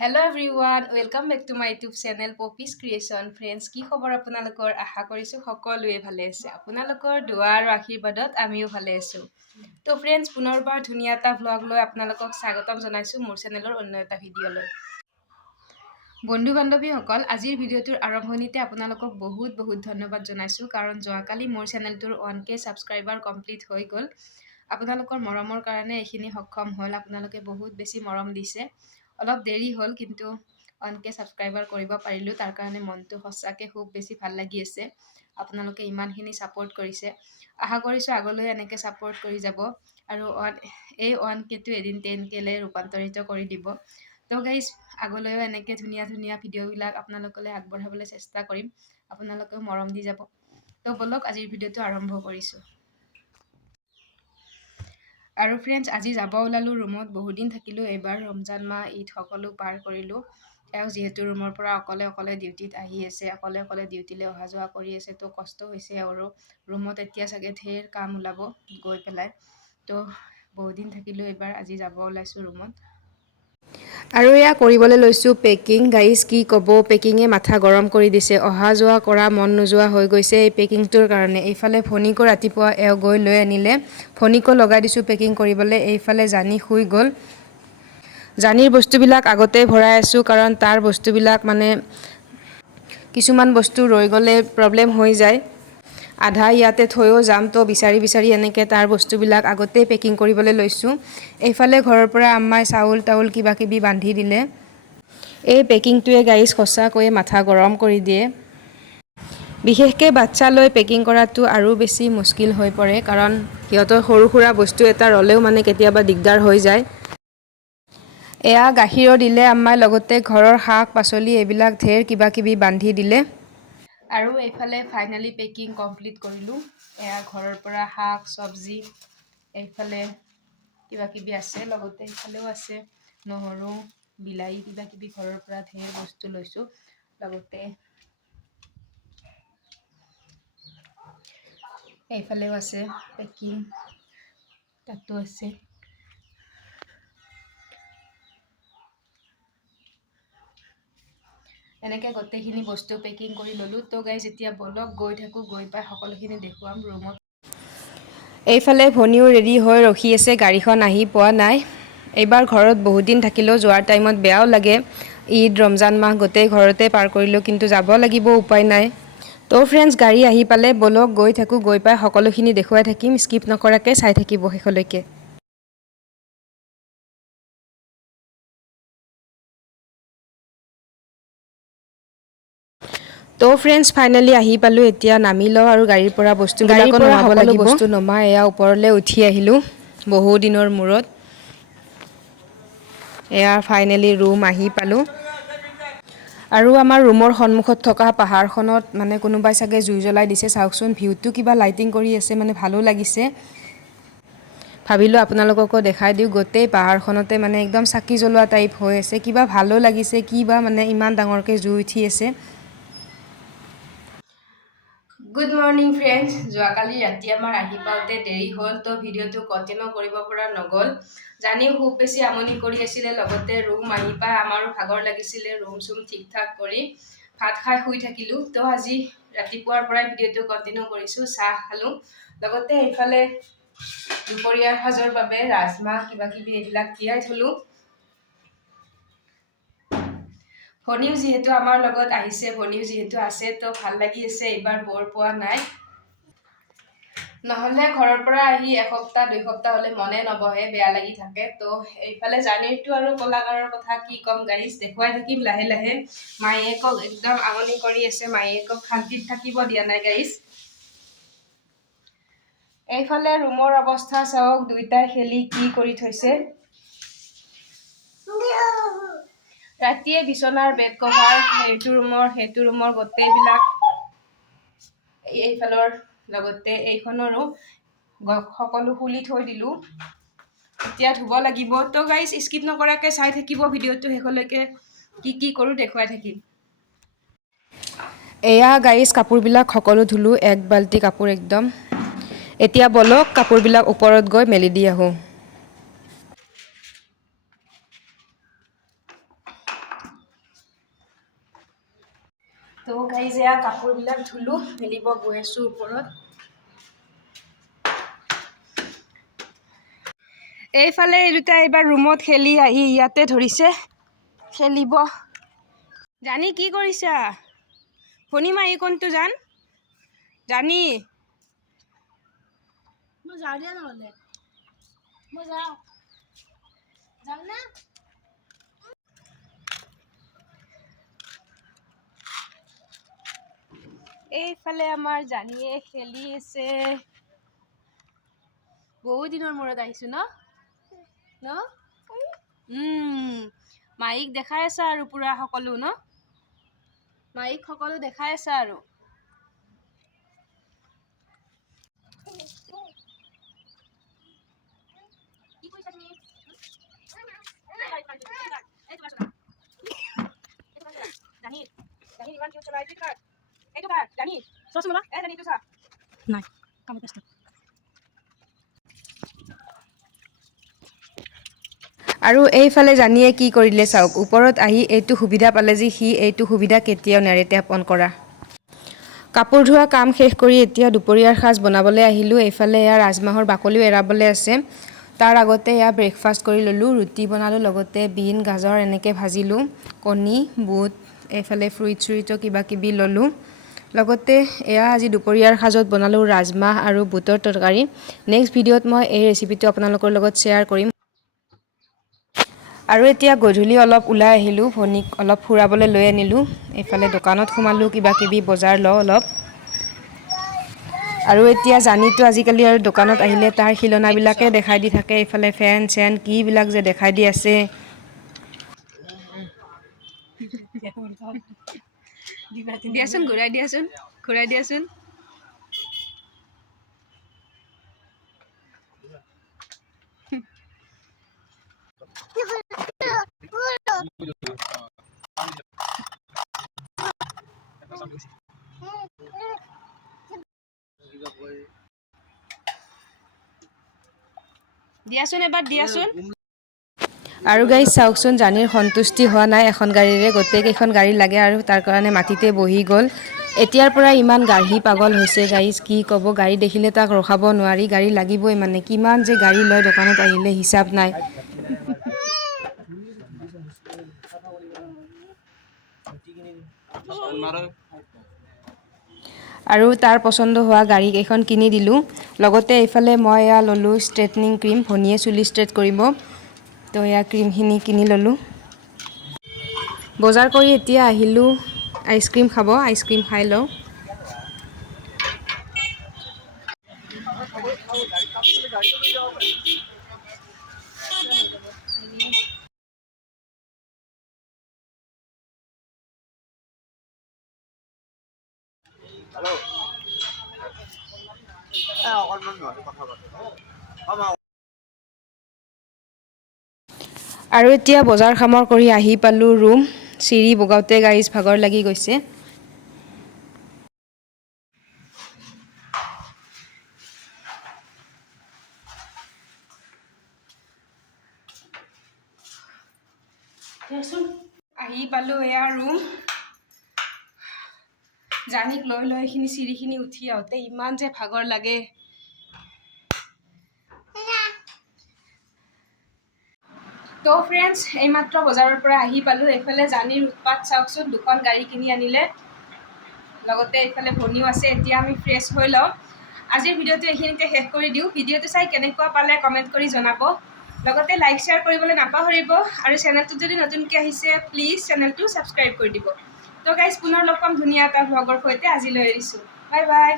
Hello everyone, welcome back to my YouTube channel Poppy's Creation. Friends, কি খবৰ আপোনালোকৰ? আশা কৰিছো সকলোৱে ভালে আছে। আপোনালোকৰ দোৱা আৰু আশীৰ্বাদত আমিও ভালে আছো। তো ফ্ৰেণ্ডছ, পুনৰবাৰ ধুনীয়া এটা ভ্লগ লৈ আপোনালোকক স্বাগতম জনাইছো মোৰ চেনেলৰ অন্য এটা ভিডিঅ'লৈ। বন্ধু বান্ধৱীসকল, আজিৰ ভিডিঅ'টোৰ আৰম্ভণিতে আপোনালোকক বহুত ধন্যবাদ জনাইছো কাৰণ যোৱাকালি মোৰ চেনেলটোৰ 1K ছাবস্ক্ৰাইবাৰ কমপ্লিট হৈ গ'ল। আপোনালোকৰ মৰমৰ কাৰণে এইখিনি সক্ষম হ'ল। আপোনালোকে বহুত বেছি মৰম দিছে। অলপ দেৰি হ'ল কিন্তু 1K ছাবস্ক্ৰাইবাৰ কৰিব পাৰিলোঁ। তাৰ কাৰণে মনটো সঁচাকৈ খুব বেছি ভাল লাগি আছে। আপোনালোকে ইমানখিনি ছাপোৰ্ট কৰিছে। আশা কৰিছোঁ আগলৈ এনেকৈ ছাপোৰ্ট কৰি যাব আৰু এই 1Kটো এদিন 10K লৈ ৰূপান্তৰিত কৰি দিব। তো গাইজ, আগলৈও এনেকৈ ধুনীয়া ভিডিঅ'বিলাক আপোনালোকলৈ আগবঢ়াবলৈ চেষ্টা কৰিম। আপোনালোকেও মৰম দি যাব। তো বলক আজিৰ ভিডিঅ'টো আৰম্ভ কৰিছোঁ। আৰু ফ্ৰেণ্ডছ, আজি যাব ওলালোঁ ৰুমত। বহুদিন থাকিলোঁ। এইবাৰ ৰমজান মাহ, ঈদ সকলো পাৰ কৰিলোঁ। এওঁ যিহেতু ৰুমৰ পৰা অকলে ডিউটিত আহি আছে, অকলে ডিউটিলৈ অহা যোৱা কৰি আছে, তো কষ্ট হৈছে আৰু ৰুমত এতিয়া চাগে ঢেৰ কাম ওলাব গৈ পেলাই। তো বহুদিন থাকিলোঁ, এইবাৰ আজি যাব ওলাইছোঁ ৰুমত। আৰু এয়া কৰিবলৈ লৈছোঁ পেকিং। গাইজ কি ক'ব, পেকিঙে মাথা গৰম কৰি দিছে। অহা যোৱা কৰা মন নোযোৱা হৈ গৈছে এই পেকিংটোৰ কাৰণে। এইফালে ভনীকো ৰাতিপুৱা এওঁ গৈ লৈ আনিলে। ভনীকো লগাই দিছোঁ পেকিং কৰিবলৈ। এইফালে জানি শুই গ'ল। জানিৰ বস্তুবিলাক আগতেই ভৰাই আছোঁ কাৰণ তাৰ বস্তুবিলাক কিছুমান বস্তু ৰৈ গ'লে প্ৰব্লেম হৈ যায়। আধা ইয়াতে থৈও যাম, তো বিচাৰি এনেকৈ তাৰ বস্তুবিলাক আগতেই পেকিং কৰিবলৈ লৈছোঁ। এইফালে ঘৰৰ পৰা আম্মাই চাউল তাউল কিবাকিবি বান্ধি দিলে। এই পেকিংটোৱে গাইজ সঁচাকৈয়ে মাথা গৰম কৰি দিয়ে। বিশেষকৈ বাচ্ছা লৈ পেকিং কৰাটো আৰু বেছি মুস্কিল হৈ পৰে কাৰণ সিহঁতৰ সৰু সুৰা বস্তু এটা ৰ'লেও কেতিয়াবা দিগদাৰ হৈ যায়। এয়া গাখীৰো দিলে আম্মাই, লগতে ঘৰৰ শাক পাচলি এইবিলাক ঢেৰ কিবাকিবি বান্ধি দিলে। আৰু এইফালে ফাইনেলি পেকিং কমপ্লিট কৰিলোঁ। এয়া ঘৰৰ পৰা শাক চব্জি, এইফালে কিবাকিবি আছে, লগতে এইফালেও আছে নহৰু বিলাহী কিবাকিবি ঘৰৰ পৰা ঢেৰ বস্তু লৈছোঁ। লগতে এইফালেও আছে পেকিং, তাতো আছে। এনেকৈ গোটেইখিনি বস্তু পেকিং কৰি ল'লোঁ। তো গাইজ এতিয়া বলক গৈ থাকোঁ, গৈ পাই সকলোখিনি দেখুৱাম ৰুমত। এইফালে ভনীও ৰেডি হৈ ৰখি আছে, গাড়ীখন আহি পোৱা নাই। এইবাৰ ঘৰত বহুত দিন থাকিলেও যোৱাৰ টাইমত বেয়াও লাগে। ঈদ ৰমজান মাহ গোটেই ঘৰতে পাৰ কৰিলোঁ, কিন্তু যাব লাগিব, উপায় নাই। তো ফ্ৰেণ্ডছ, গাড়ী আহি পালে, বলক গৈ থাকোঁ, গৈ পাই সকলোখিনি দেখুৱাই থাকিম। স্কিপ নকৰাকৈ চাই থাকিব শেষলৈকে। তো ফ্ৰেণ্ডছ, ফাইনেলি আহি পালোঁ। এতিয়া নামি লওঁ আৰু গাড়ীৰ পৰা বস্তুবিলাকো নমাব লাগিব। বস্তু নমাই এয়া ওপৰলৈ উঠি আহিলোঁ বহু দিনৰ মূৰত। এয়া ফাইনেলি ৰুম আহি পালোঁ। আৰু আমাৰ ৰুমৰ সন্মুখত থকা পাহাৰখনত কোনোবাই চাগে জুই জ্বলাই দিছে। চাওকচোন, ভিউটো কিবা লাইটিং কৰি আছে, ভালো লাগিছে। ভাবিলোঁ আপোনালোককো দেখাই দিওঁ। গোটেই পাহাৰখনতে একদম চাকি জ্বলোৱা টাইপ হৈ আছে। কিবা ভালো লাগিছে, কিবা ইমান ডাঙৰকৈ জুই উঠি আছে। Good morning friends. যোৱাকালি ৰাতি আমাৰ আহি পাওঁতে দেৰি হ'ল, তো ভিডিঅ'টো কণ্টিনিউ কৰিব পৰা নগ'ল। জানিও খুব বেছি আমনি কৰি আছিলে, লগতে ৰুম আহি পাই আমাৰো ভাগৰ লাগিছিলে। ৰুম চুম ঠিক ঠাক কৰি ভাত খাই শুই থাকিলোঁ। তো আজি ৰাতিপুৱাৰ পৰাই ভিডিঅ'টো কণ্টিনিউ কৰিছোঁ। চাহ খালোঁ, লগতে এইফালে দুপৰীয়াৰ সাজৰ বাবে ৰাজমাহ কিবাকিবি এইবিলাক তিয়াই থলোঁ। ভনীও যিহেতু আমাৰ লগত আহিছে, ভনীও যিহেতু আছে, তো ভাল লাগি আছে। এইবাৰ বৰ পোৱা নাই। নহ'লে ঘৰৰ পৰা আহি এসপ্তাহ 2 সপ্তাহ হ'লে মনে নবহে, বেয়া লাগি থাকে। তো এইফালে জাৰ্ণিটো আৰু কলাকাৰৰ কথা কি ক'ম গাইজ, দেখুৱাই থাকিম লাহে লাহে। মায়েকক একদম আমনি কৰি আছে, মায়েকক শান্তিত থাকিব দিয়া নাই গাইজ। এইফালে ৰুমৰ অৱস্থা চাওক, দুইটাই খেলি কি কৰি থৈছে। ৰাতিয়ে বিচনাৰ বেড কভাৰ সেইটো ৰুমৰ গোটেইবিলাক, এইফালৰ লগতে এইখনৰো সকলো খুলি থৈ দিলোঁ। এতিয়া ধুব লাগিব। তো গাইজ, স্কিপ নকৰাকৈ চাই থাকিব ভিডিঅ'টো শেষলৈকে। কি কৰোঁ দেখুৱাই থাকিম। এয়া গাইজ, কাপোৰবিলাক সকলো ধুলোঁ, 1 বাল্টি কাপোৰ একদম। এতিয়া বলক কাপোৰবিলাক ওপৰত গৈ মেলি দি আহোঁ। তো গাইজ এয়া কাপোৰবিলাক ধুলোঁ, মেলিব গৈ আছোঁ ওপৰত। এইফালে এই দুটা এইবাৰ ৰুমত খেলি আহি ইয়াতে ধৰিছে খেলিব। জানি কি কৰিছা? ভনীমা এই কোনটো জান? জানি মই যাওঁ দিয়া নহ'লে। মই যাওঁ। যাওঁ না? এইফালে আমাৰ জানিয়ে খেলি আছে। বহুত দিনৰ মূৰত আহিছো ন? মাইক দেখাই আছা আৰু পুৰা সকলো ন? মাইক সকলো দেখাই আছা আৰু। কি কৰিছা তুমি? জানি ইমান কিউট চলাই এইটো কাৰ জানি চোৱাচোন বাবা জানি এইটো চা নাই কামত ব্যস্ত। আৰু এইফালে জানিয়ে কি কৰিলে চাওক, ওপৰত আহি এইটো সুবিধা পালে যে সি এইটো সুবিধা কেতিয়াও নেৰে টেপ অন কৰা। কাপোৰ ধোৱা কাম শেষ কৰি এতিয়া দুপৰীয়াৰ সাজ বনাবলৈ আহিলোঁ। এইফালে এয়া ৰাজমাহৰ বাকলিও এৰাবলৈ আছে। তাৰ আগতে এয়া ব্ৰেকফাষ্ট কৰি ল'লোঁ, ৰুটি বনালোঁ, লগতে বিন গাজৰ এনেকৈ ভাজিলোঁ, কণী বুট এইফালে ফ্ৰুইট চ্ৰুইটো কিবা কিবি ল'লোঁ। লগতে এয়া আজি দুপৰীয়াৰ সাজত বনালোঁ ৰাজমাহ আৰু বুটৰ তৰকাৰী। নেক্সট ভিডিঅ'ত মই এই ৰেচিপিটো আপোনালোকৰ লগত শ্বেয়াৰ কৰিম। আৰু এতিয়া গধূলি অলপ ওলাই আহিলোঁ, ভনীক অলপ ফুৰাবলৈ লৈ আনিলোঁ। এইফালে দোকানত সোমালোঁ, কিবা কিবি বজাৰ লওঁ অলপ। আৰু এতিয়া জানিতো আজিকালি আৰু দোকানত আহিলে তাৰ খিলনাবিলাকে দেখাই দি থাকে। এইফালে ফেন চেন কিবিলাক যে দেখাই দি আছে। দিয়াচোন ঘূৰাই দিয়াচোন, ঘূৰাই দিয়াচোন। দিয়াচোন এবাৰ দিয়াচোন। আৰু গাইজ চাওকচোন, জানিৰ সন্তুষ্টি হোৱা নাই এখন গাড়ীৰে, গোটেইকেইখন গাড়ী লাগে আৰু তাৰ কাৰণে মাটিতে বহি গ'ল। এতিয়াৰ পৰা ইমান গাড়ী পাগল হৈছে গাইজ, কি ক'ব। গাড়ী দেখিলে তাক ৰখাব নোৱাৰি, গাড়ী লাগিবই মানে। কিমান যে গাড়ী লয় দোকানত আহিলে হিচাপ নাই। আৰু তাৰ পচন্দ হোৱা গাড়ীকেইখন কিনি দিলোঁ। লগতে এইফালে মই এয়া ল'লোঁ ষ্ট্ৰেটনিং ক্ৰীম, ভনীয়ে চুলি ষ্ট্ৰেট কৰিব। তো এয়া ক্ৰীমখিনি কিনি ল'লোঁ। বজাৰ কৰি এতিয়া আহিলোঁ আইচক্ৰীম খাব, আইচক্ৰীম খাই লওঁ। আৰু এতিয়া বজাৰ সামৰ কৰি আহি পালোঁ ৰুম। চিৰি বগাওঁতে গাইজ ভাগৰ লাগি গৈছে। আহি পালোঁ এয়া ৰুম। জানিক লৈ লৈ এইখিনি চিৰিখিনি উঠি আহোঁতে ইমান যে ভাগৰ লাগে। তো ফ্ৰেণ্ডছ, এইমাত্ৰ বজাৰৰ পৰা আহি পালোঁ। এইফালে জানিৰ উৎপাত চাওকচোন, দুখন গাড়ী কিনি আনিলে, লগতে এইফালে ভনীও আছে। এতিয়া আমি ফ্ৰেছ হৈ লওঁ। আজিৰ ভিডিঅ'টো এইখিনিতে শেষ কৰি দিওঁ। ভিডিঅ'টো চাই কেনেকুৱা পালে কমেণ্ট কৰি জনাব। লগতে লাইক শ্বেয়াৰ কৰিবলৈ নাপাহৰিব। আৰু চেনেলটোত যদি নতুনকৈ আহিছে প্লিজ চেনেলটো ছাবস্ক্ৰাইব কৰি দিব। তো গাইজ পুনৰ লগ পাম ধুনীয়া এটা ভ্লগৰ সৈতে। আজিলৈ এৰিছোঁ, বাই বাই।